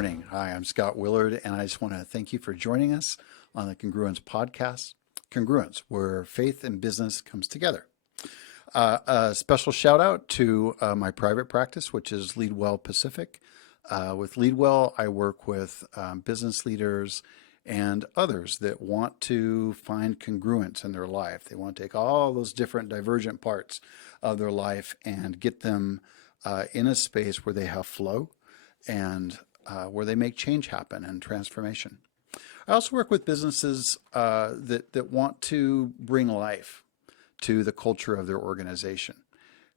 morning. Hi, I'm Scott Willard, and I just want to thank you for joining us on the Congruence podcast. Congruence, where faith and business comes together. A special shout out to my private practice, which is Leadwell Pacific. With Leadwell, I work with business leaders and others that want to find congruence in their life. They want to take all those different divergent parts of their life and get them in a space where they have flow and where they make change happen and transformation. I also work with businesses that want to bring life to the culture of their organization.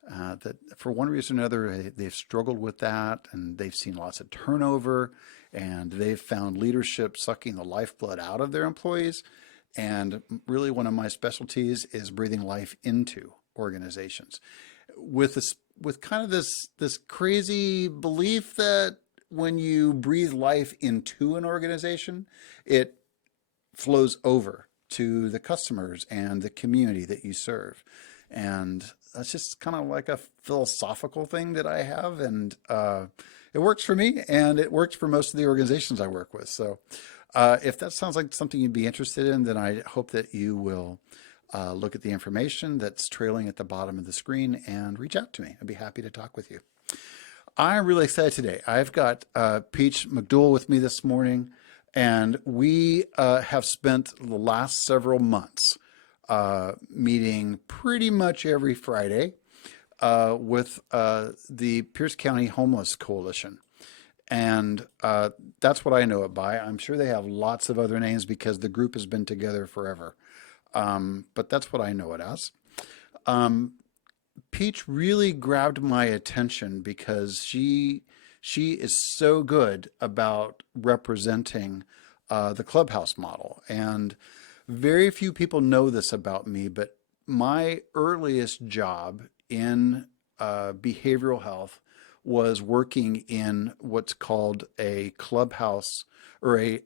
That for one reason or another, they've struggled with that, and they've seen lots of turnover, and they've found leadership sucking the lifeblood out of their employees. And really, one of my specialties is breathing life into organizations with kind of this crazy belief that when you breathe life into an organization, it flows over to the customers and the community that you serve. And that's just kind of like a philosophical thing that I have. And it works for me, and it works for most of the organizations I work with. So if that sounds like something you'd be interested in, then I hope that you will look at the information that's trailing at the bottom of the screen and reach out to me. I'd be happy to talk with you. I'm really excited today. I've got Peach McDowell with me this morning, and we have spent the last several months meeting pretty much every Friday with the Pierce County Homeless Coalition. And that's what I know it by. I'm sure they have lots of other names because the group has been together forever. But that's what I know it as. Peach really grabbed my attention because she is so good about representing the clubhouse model. And very few people know this about me, but my earliest job in behavioral health was working in what's called a clubhouse or a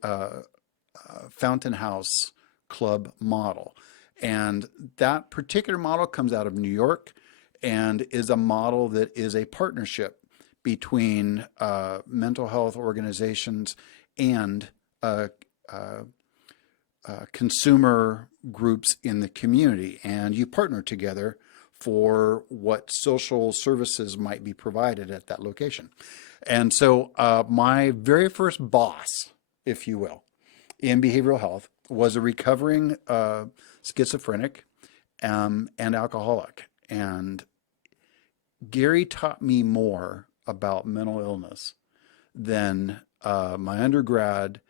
fountain house club model. And that particular model comes out of New York and is a model that is a partnership between mental health organizations and consumer groups in the community. And you partner together for what social services might be provided at that location. And so my very first boss, if you will, in behavioral health was a recovering schizophrenic and alcoholic. And Gary taught me more about mental illness than my undergrad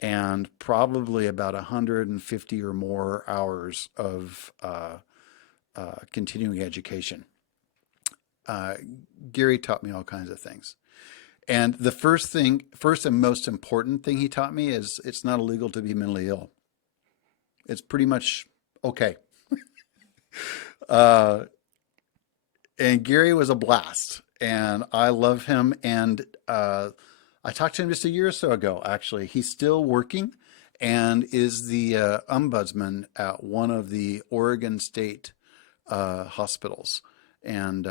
and probably about 150 or more hours of continuing education. Gary taught me all kinds of things. And the first and most important thing he taught me is it's not illegal to be mentally ill. It's pretty much okay. And Gary was a blast, and I love him. And I talked to him just a year or so ago, actually. He's still working and is the ombudsman at one of the Oregon State hospitals. And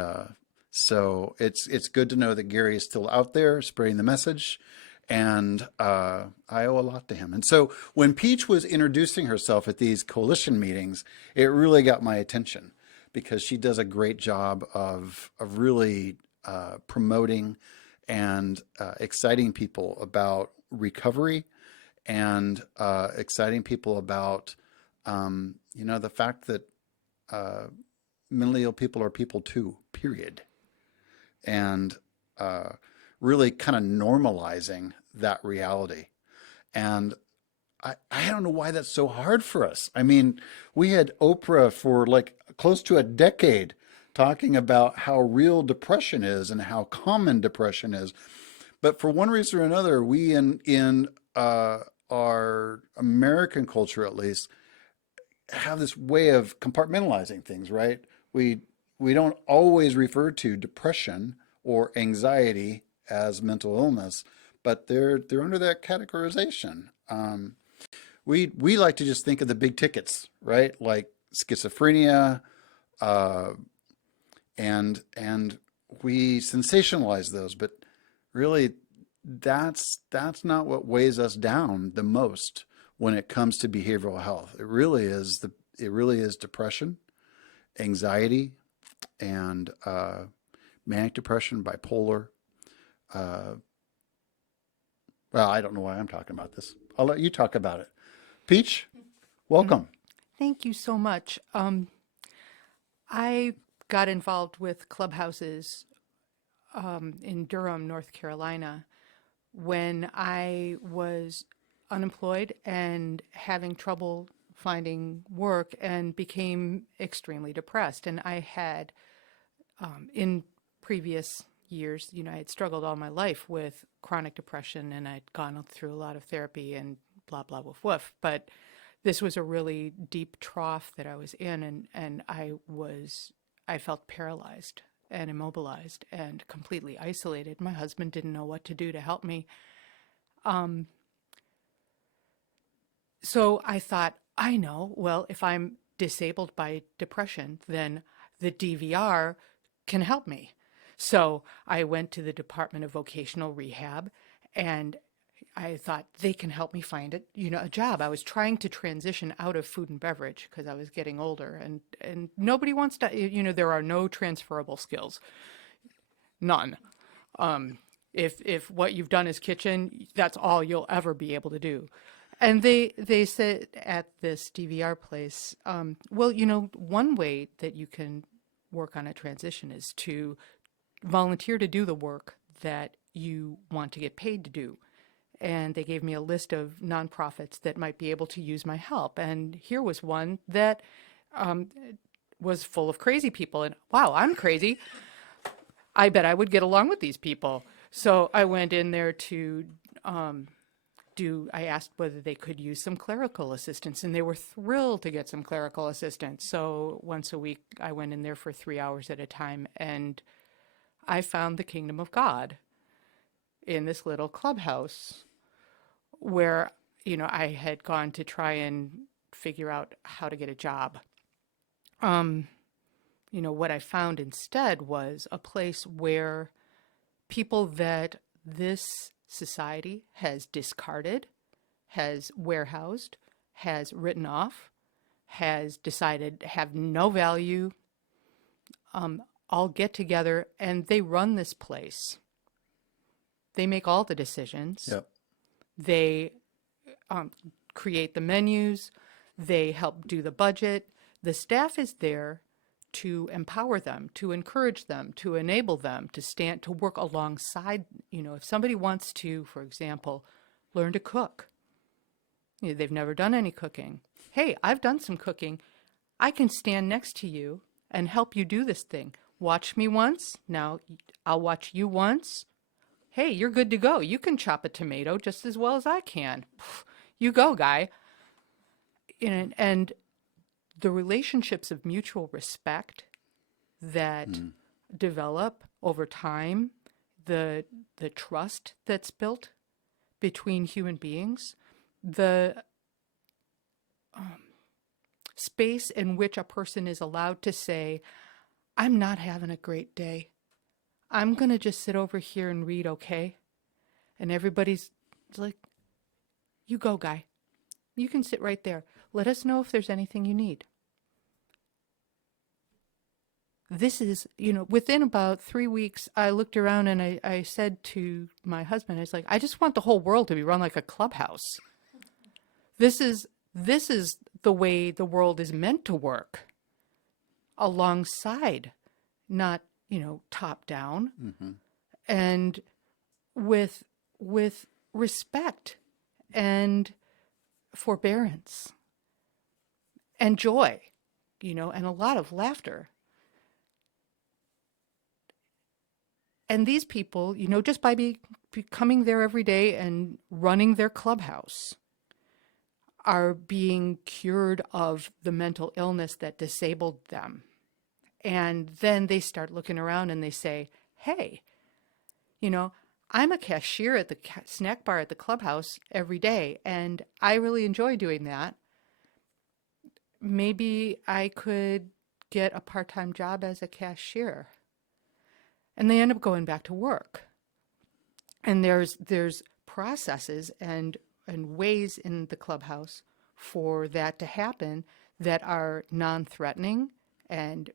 so it's good to know that Gary is still out there spreading the message, and I owe a lot to him. And so when Peach was introducing herself at these coalition meetings, it really got my attention because she does a great job of really promoting and exciting people about recovery and exciting people about, the fact that mentally ill people are people too, period. And really kind of normalizing that reality. And I don't know why that's so hard for us. I mean, we had Oprah for like close to a decade talking about how real depression is and how common depression is. But for one reason or another, we in our American culture, at least, have this way of compartmentalizing things, right? We don't always refer to depression or anxiety as mental illness, but they're under that categorization. We like to just think of the big tickets, right? Like schizophrenia, and we sensationalize those, but really that's not what weighs us down the most when it comes to behavioral health. It really is depression, anxiety, and manic depression, bipolar. Uh, well, I don't know why I'm talking about this. I'll let you talk about it. Peach, welcome. Thank you so much. I got involved with clubhouses in Durham, North Carolina, when I was unemployed and having trouble finding work and became extremely depressed. And I had, in previous years, I had struggled all my life with chronic depression and I'd gone through a lot of therapy and blah, blah, woof, woof. But this was a really deep trough that I was in, and I felt paralyzed and immobilized and completely isolated. My husband didn't know what to do to help me. Um, so I thought, I know, well, if I'm disabled by depression, then the DVR can help me. So I went to the Department of Vocational Rehab and I thought they can help me find a job. I was trying to transition out of food and beverage because I was getting older, and nobody wants to, there are no transferable skills, none. Um, if what you've done is kitchen, that's all you'll ever be able to do. And they said at this DVR place, well, one way that you can work on a transition is to volunteer to do the work that you want to get paid to do. And they gave me a list of nonprofits that might be able to use my help. And here was one that um, was full of crazy people. And wow, I'm crazy. I bet I would get along with these people. So I went in there to um, I asked whether they could use some clerical assistance, and they were thrilled to get some clerical assistance. So once a week, I went in there for 3 hours at a time, and I found the kingdom of God in this little clubhouse where, I had gone to try and figure out how to get a job. Um, what I found instead was a place where people that this society has discarded, has warehoused, has written off, has decided have no value, all get together and they run this place. They make all the decisions. Yep. They create the menus. They help do the budget. The staff is there to empower them, to encourage them, to enable them to stand, to work alongside. If somebody wants to, for example, learn to cook, they've never done any cooking. Hey, I've done some cooking. I can stand next to you and help you do this thing. Watch me once. Now I'll watch you once. Hey, you're good to go. You can chop a tomato just as well as I can. You go, guy. And the relationships of mutual respect that develop over time, the trust that's built between human beings, the space in which a person is allowed to say, I'm not having a great day. I'm going to just sit over here and read, okay? And everybody's like, you go, guy. You can sit right there. Let us know if there's anything you need. This is, within about 3 weeks, I looked around and I said to my husband, I was like, I just want the whole world to be run like a clubhouse. This is the way the world is meant to work, alongside, not, top down, and with respect and forbearance and joy, and a lot of laughter. And these people, just by coming there every day and running their clubhouse, are being cured of the mental illness that disabled them. And then they start looking around and they say, hey, I'm a cashier at the snack bar at the clubhouse every day, and I really enjoy doing that. Maybe I could get a part-time job as a cashier. And they end up going back to work. And there's processes and ways in the clubhouse for that to happen that are non-threatening, and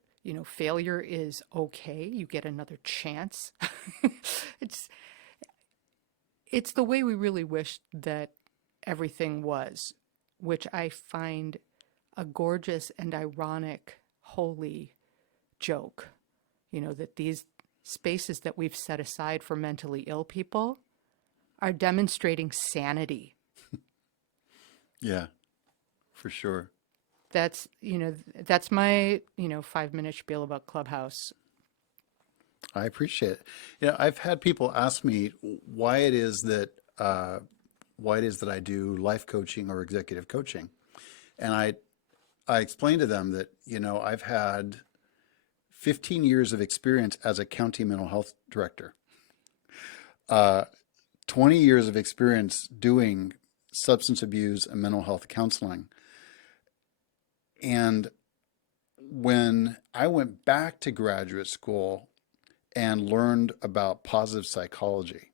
failure is okay. You get another chance. it's it's the way we really wish that everything was, which I find a gorgeous and ironic, holy joke. That these spaces that we've set aside for mentally ill people are demonstrating sanity. Yeah, for sure. That's my 5-minute spiel about Clubhouse. I appreciate it. I've had people ask me why it is that I do life coaching or executive coaching, and I explained to them that I've had 15 years of experience as a county mental health director, uh, 20 years of experience doing substance abuse and mental health counseling, and when I went back to graduate school and learned about positive psychology,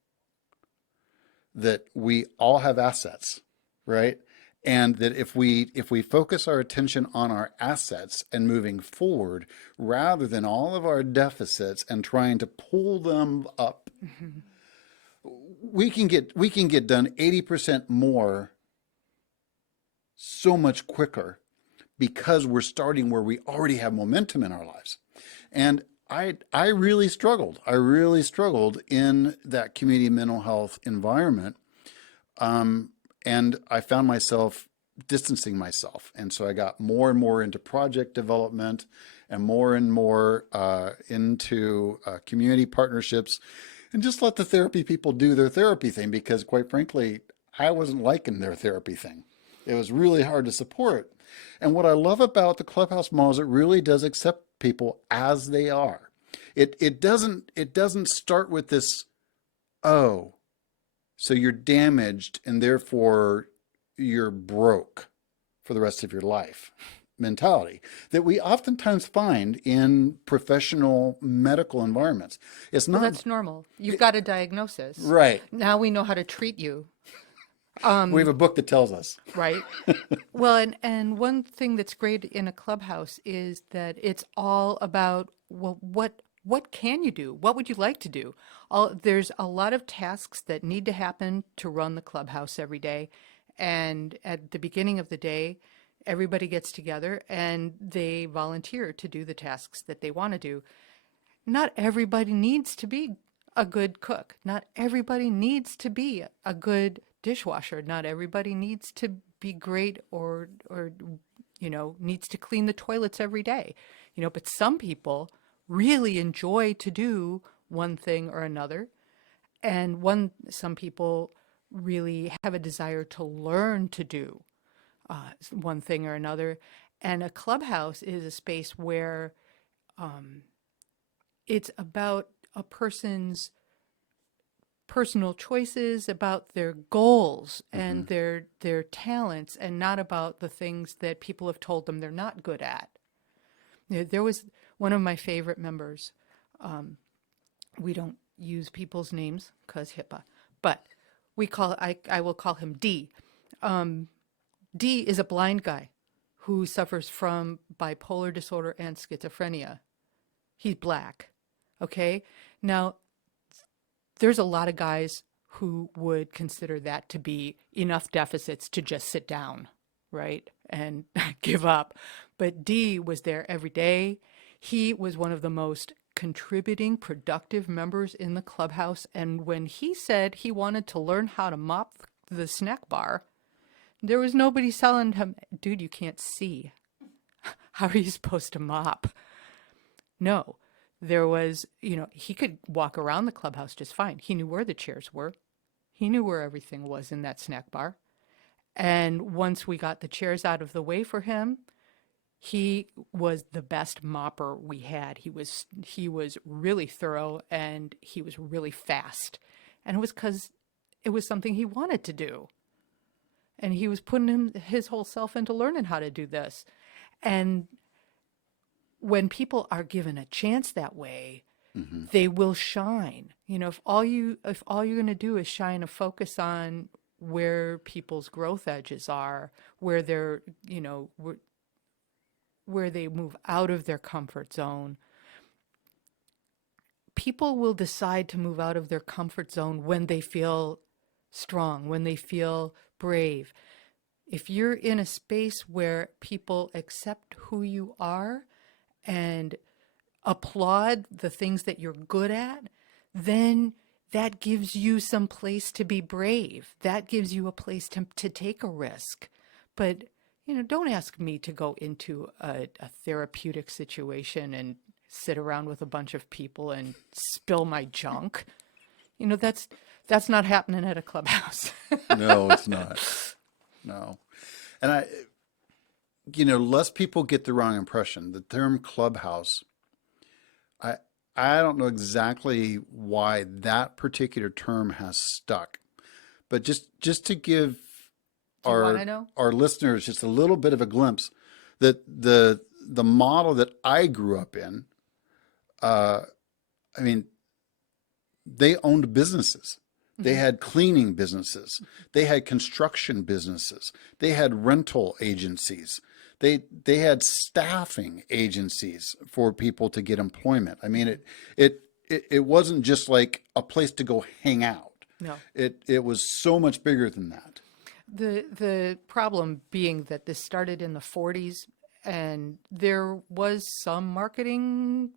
that we all have assets, right? And that if we focus our attention on our assets and moving forward rather than all of our deficits and trying to pull them up, Mm-hmm. we can get done 80% more so much quicker because we're starting where we already have momentum in our lives. And I really struggled. I really struggled in that community mental health environment. And I found myself distancing myself. And so I got more and more into project development and more into community partnerships, and just let the therapy people do their therapy thing, because quite frankly, I wasn't liking their therapy thing. It was really hard to support. And what I love about the Clubhouse model is it really does accept people as they are. It doesn't start with this, oh, so you're damaged and therefore you're broke for the rest of your life mentality that we oftentimes find in professional medical environments. It's Well, not that's normal. You've got a diagnosis. right. Now we know how to treat you. We have a book that tells us. Right. Well, and one thing that's great in a clubhouse is that it's all about, well, what can you do? What would you like to do? There's a lot of tasks that need to happen to run the clubhouse every day. And at the beginning of the day, everybody gets together and they volunteer to do the tasks that they want to do. Not everybody needs to be a good cook. Not everybody needs to be a good dishwasher. Not everybody needs to be great or needs to clean the toilets every day. But some people really enjoy to do one thing or another. And some people really have a desire to learn to do one thing or another. And a clubhouse is a space where it's about a person's personal choices, about their goals Hmm. and their talents, and not about the things that people have told them they're not good at. There was one of my favorite members. We don't use people's names because HIPAA, but I will call him D. D is a blind guy who suffers from bipolar disorder and schizophrenia. He's black. Okay. Now, there's a lot of guys who would consider that to be enough deficits to just sit down, right? And give up. But D was there every day. He was one of the most contributing, productive members in the clubhouse. And when he said he wanted to learn how to mop the snack bar, there was nobody selling him, dude, you can't see. How are you supposed to mop? No, there was, he could walk around the clubhouse just fine. He knew where the chairs were. He knew where everything was in that snack bar. And once we got the chairs out of the way for him, he was the best mopper we had. He was really thorough and he was really fast. And it was because it was something he wanted to do. And he was putting his whole self into learning how to do this. And when people are given a chance that way, they will shine. If all you're going to do is shine a focus on where people's growth edges are, where they're, where they move out of their comfort zone, people will decide to move out of their comfort zone when they feel strong, when they feel brave. If you're in a space where people accept who you are and applaud the things that you're good at, then that gives you some place to be brave. That gives you a place to take a risk. But, don't ask me to go into a therapeutic situation and sit around with a bunch of people and spill my junk. That's not happening at a clubhouse. No, it's not. No. And lest people get the wrong impression, the term clubhouse, I I don't know exactly why that particular term has stuck, but just to give Do you want our to know? our listeners just a little bit of a glimpse that the model that I grew up in, uh, I mean, they owned businesses. They Hmm. had cleaning businesses. They had construction businesses. They had rental agencies. They had staffing agencies for people to get employment. I mean, it wasn't just like a place to go hang out. No. It was so much bigger than that. The problem being that this started in the 40s, and there was some marketing,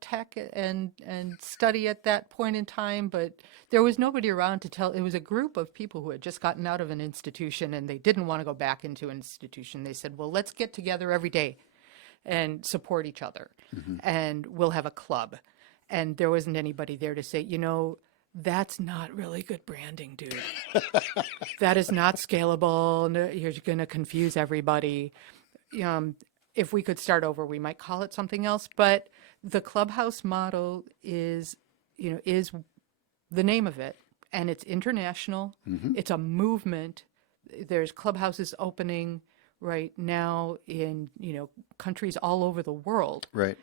tech and study at that point in time, but there was nobody around to tell. It was a group of people who had just gotten out of an institution and they didn't want to go back into an institution. They said, well, let's get together every day and support each other, and we'll have a club. And there wasn't anybody there to say, that's not really good branding, dude. That is not scalable. No, you're going to confuse everybody. Um, if we could start over, we might call it something else. But the clubhouse model is the name of it, and it's international. It's a movement. There's clubhouses opening right now in countries all over the world. Right.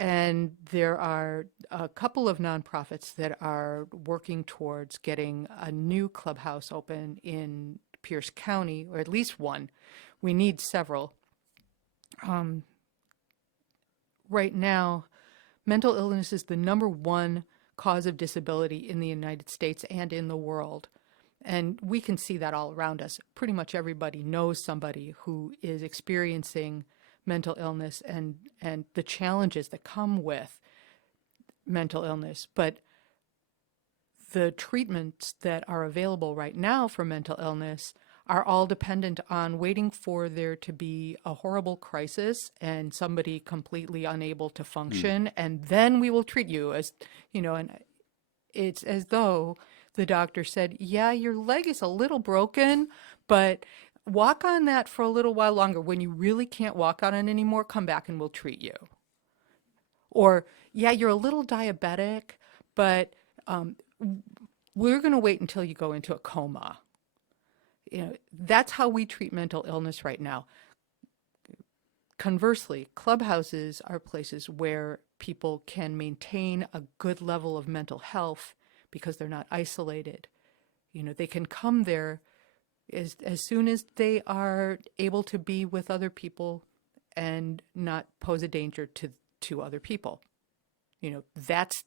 And there are a couple of nonprofits that are working towards getting a new clubhouse open in Pierce County, or at least one. We need several. Right now, mental illness is the number one cause of disability in the United States and in the world. And we can see that all around us. Pretty much everybody knows somebody who is experiencing mental illness and the challenges that come with mental illness. But the treatments that are available right now for mental illness are all dependent on waiting for there to be a horrible crisis and somebody completely unable to function, and then we will treat you as, and it's as though the doctor said, yeah, your leg is a little broken, but walk on that for a little while longer. When you really can't walk on it anymore, come back and we'll treat you. Or, yeah, you're a little diabetic, but we're going to wait until you go into a coma. That's how we treat mental illness right now. Conversely, clubhouses are places where people can maintain a good level of mental health because they're not isolated. They can come there as soon as they are able to be with other people and not pose a danger to other people. That's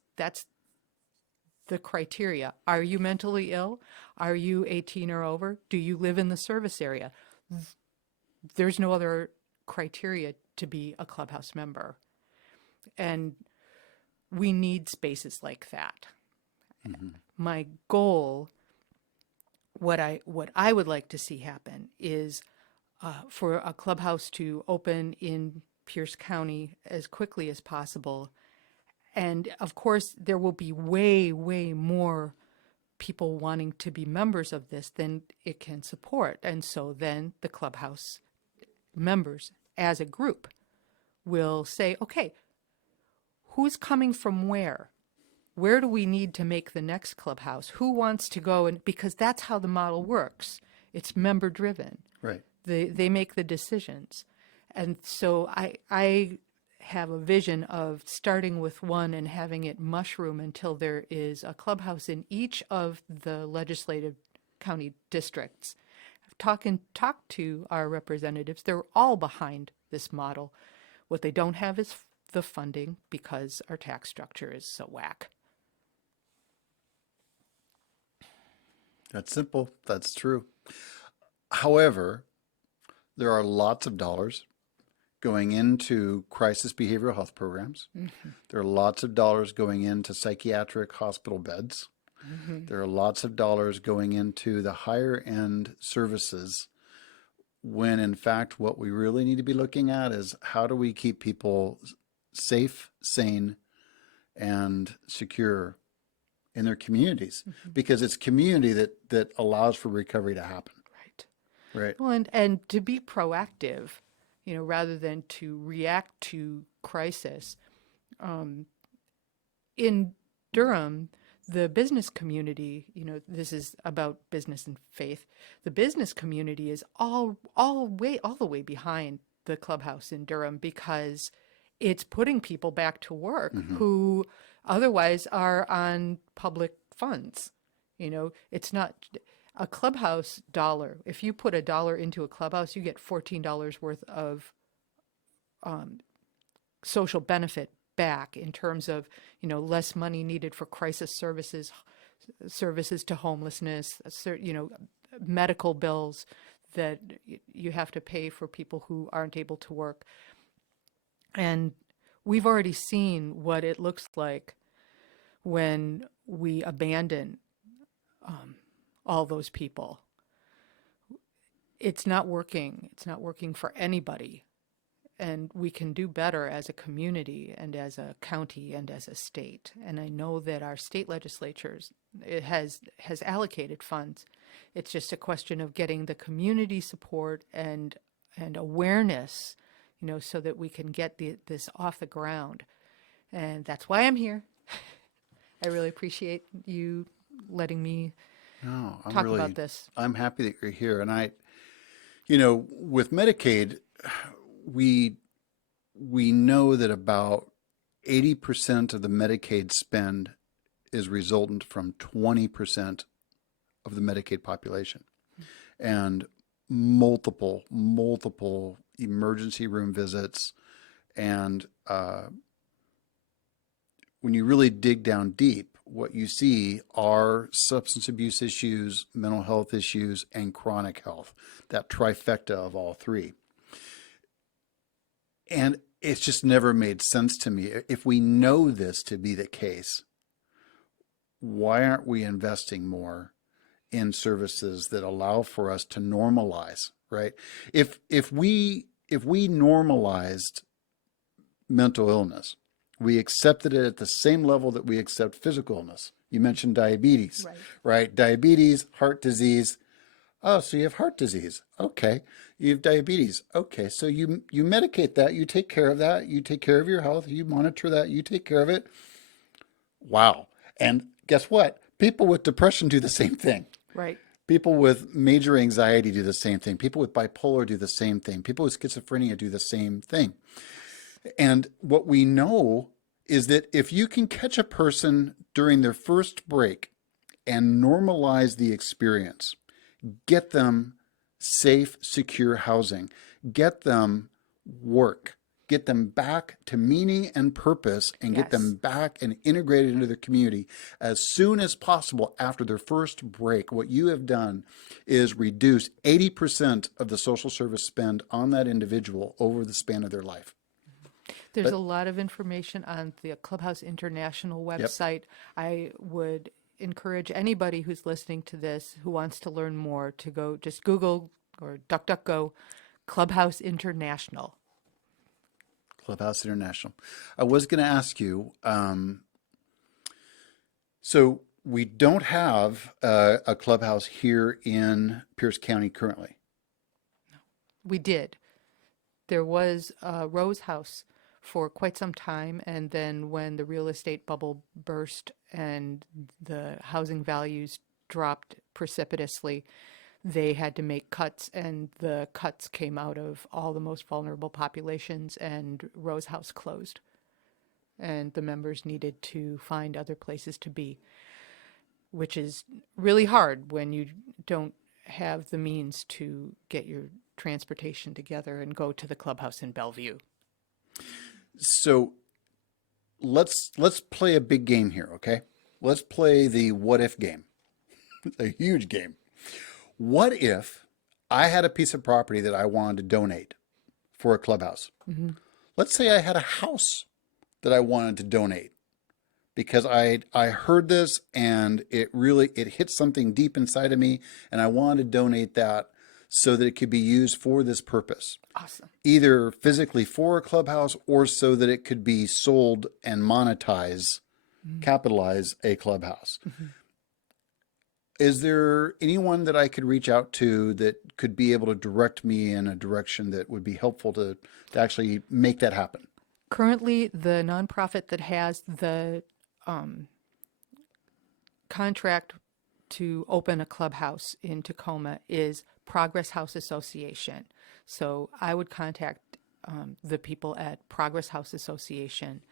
the criteria. Are you mentally ill? Are you 18 or over? Do you live in the service area? There's no other criteria to be a clubhouse member. And we need spaces like that. My goal, what I would like to see happen is for a clubhouse to open in Pierce County as quickly as possible. And of course, there will be way, way more people wanting to be members of this than it can support. And so then the clubhouse members as a group will say, okay, who's coming from where? Where do we need to make the next clubhouse? Who wants to go? And because that's how the model works. It's member driven. Right. They make the decisions. And so I have a vision of starting with one and having it mushroom until there is a clubhouse in each of the legislative county districts. Talked to our representatives. They're all behind this model. What they don't have is the funding because our tax structure is so whack. That's simple. That's true. However, there are lots of dollars going into crisis behavioral health programs. Mm-hmm. There are lots of dollars going into psychiatric hospital beds. Mm-hmm. There are lots of dollars going into the higher end services when in fact what we really need to be looking at is how do we keep people safe, sane, and secure in their communities, because it's community that allows for recovery to happen. Right. Right. Well, and to be proactive, rather than to react to crisis. In Durham, the business community, this is about business and faith. The business community is all the way behind the clubhouse in Durham because it's putting people back to work who otherwise are on public funds. It's not a clubhouse dollar. If you put $1 into a clubhouse, you get $14 worth of social benefit back in terms of, less money needed for crisis services to homelessness, medical bills that you have to pay for people who aren't able to work. And we've already seen what it looks like when we abandon all those people. It's not working. It's not working for anybody. And we can do better as a community and as a county and as a state. And I know that our state legislatures has allocated funds. It's just a question of getting the community support and awareness, so that we can get this off the ground. And that's why I'm here. I really appreciate you letting me talk about this. I'm happy that you're here. And with Medicaid, we know that about 80% of the Medicaid spend is resultant from 20% of the Medicaid population, and multiple emergency room visits. And when you really dig down deep, what you see are substance abuse issues, mental health issues, and chronic health, that trifecta of all three. And it's just never made sense to me. If we know this to be the case, why aren't we investing more in services that allow for us to normalize, right? If we normalized mental illness, we accepted it at the same level that we accept physical illness. You mentioned diabetes, right? Diabetes, heart disease. Oh, so you have heart disease. Okay. You have diabetes. Okay. So you medicate that. You take care of that. You take care of your health. You monitor that. You take care of it. Wow. And guess what? People with depression do the same thing. Right. People with major anxiety do the same thing. People with bipolar do the same thing. People with schizophrenia do the same thing. And what we know is that if you can catch a person during their first break and normalize the experience, get them safe, secure housing, get them work, get them back to meaning and purpose, and get them back and integrated into their community as soon as possible after their first break. What you have done is reduce 80% of the social service spend on that individual over the span of their life. There's a lot of information on the Clubhouse International website. I would encourage anybody who's listening to this who wants to learn more to go just Google or DuckDuckGo Clubhouse International. Clubhouse International. I was going to ask you, so we don't have a clubhouse here in Pierce County currently. We did. There was a Rose House for quite some time, and then when the real estate bubble burst and the housing values dropped precipitously, they had to make cuts, and the cuts came out of all the most vulnerable populations, and Rose House closed. And the members needed to find other places to be, which is really hard when you don't have the means to get your transportation together and go to the clubhouse in Bellevue. So let's play a big game here, okay? Let's play the what if game. A huge game. What if I had a piece of property that I wanted to donate for a clubhouse? Mm-hmm. Let's say I had a house that I wanted to donate because I heard this and it hit something deep inside of me, and I wanted to donate that so that it could be used for this purpose. Awesome. Either physically for a clubhouse or so that it could be sold and monetize, capitalize a clubhouse. Mm-hmm. Is there anyone that I could reach out to that could be able to direct me in a direction that would be helpful to actually make that happen? Currently, the nonprofit that has the contract to open a clubhouse in Tacoma is Progress House Association. So I would contact the people at Progress House Association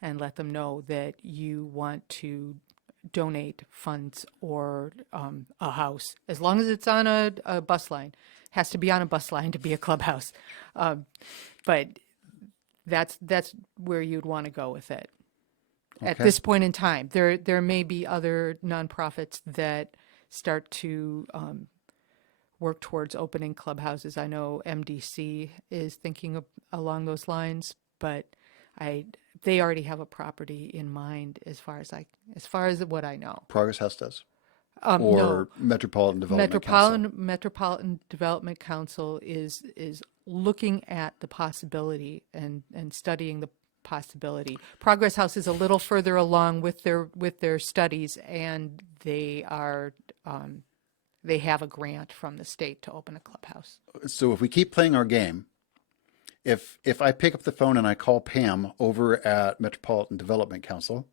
and let them know that you want to donate funds or a house, as long as it's on a bus line. Has to be on a bus line to be a clubhouse. But that's where you'd want to go with it. At Okay. this point in time, there may be other nonprofits that start to work towards opening clubhouses. I know MDC is thinking along those lines, but they already have a property in mind as far as what I know. Progress House does. No, Or Metropolitan Development Council. Metropolitan Development Council is looking at the possibility and studying the possibility. Progress House is a little further along with their studies, and they have a grant from the state to open a clubhouse. So if we keep playing our game, if I pick up the phone and I call Pam over at Metropolitan Development Council,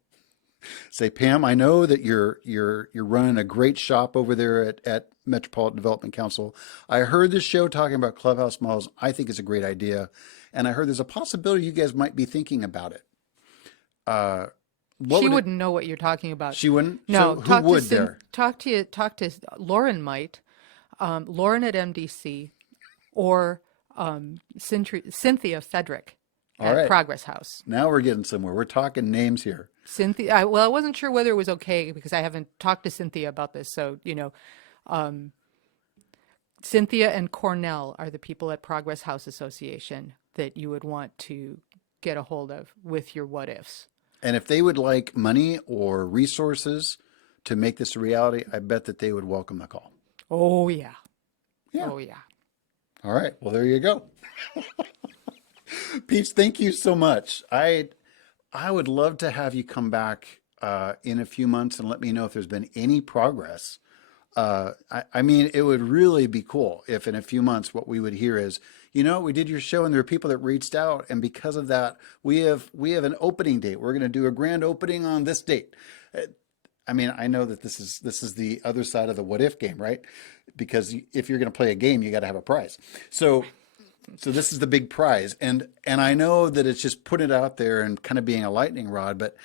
say, Pam, I know that you're running a great shop over there at Metropolitan Development Council. I heard this show talking about clubhouse models. I think it's a great idea, and I heard there's a possibility you guys might be thinking about it. She wouldn't know what you're talking about. She wouldn't? No, So who would there? Talk to Lauren might, Lauren at MDC, or Cynthia Fedrick All at right. Progress House. Now we're getting somewhere. We're talking names here. Cynthia, I wasn't sure whether it was okay because I haven't talked to Cynthia about this. So, Cynthia and Cornell are the people at Progress House Association that you would want to get a hold of with your what ifs. And if they would like money or resources to make this a reality, I bet that they would welcome the call. Oh, yeah. Yeah. Oh, yeah. All right. Well, there you go. Peach, thank you so much. I would love to have you come back in a few months and let me know if there's been any progress. I mean, it would really be cool if in a few months what we would hear is, we did your show and there are people that reached out, and because of that, we have an opening date. We're going to do a grand opening on this date. I mean, I know that this is the other side of the what if game, right? Because if you're going to play a game, you got to have a prize. So this is the big prize, and I know that it's just putting it out there and kind of being a lightning rod, but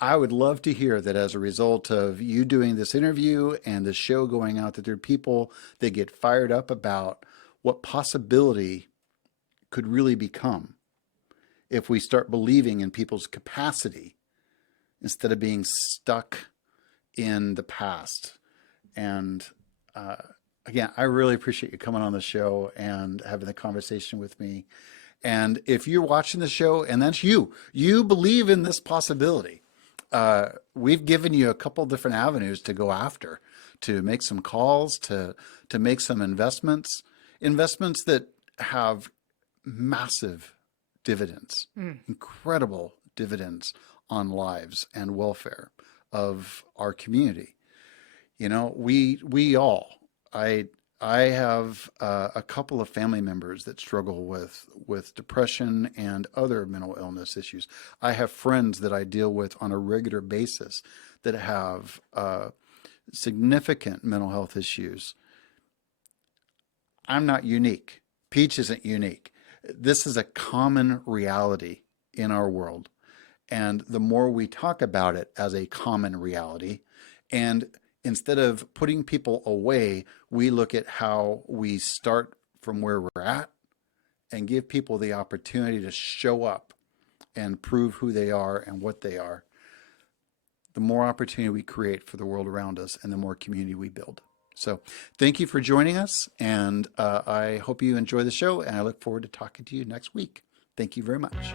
I would love to hear that as a result of you doing this interview and the show going out, that there are people that get fired up about what possibility could really become if we start believing in people's capacity instead of being stuck in the past. And again, I really appreciate you coming on the show and having the conversation with me. And if you're watching the show and that's you believe in this possibility, we've given you a couple different avenues to go after, to make some calls, to make some investments that have massive dividends, incredible dividends on lives and welfare of our community. We all, I have a couple of family members that struggle with depression and other mental illness issues. I have friends that I deal with on a regular basis that have significant mental health issues. I'm not unique. Peach isn't unique. This is a common reality in our world. And the more we talk about it as a common reality, and instead of putting people away, we look at how we start from where we're at and give people the opportunity to show up and prove who they are and what they are, the more opportunity we create for the world around us and the more community we build. So thank you for joining us, and I hope you enjoy the show, and I look forward to talking to you next week. Thank you very much.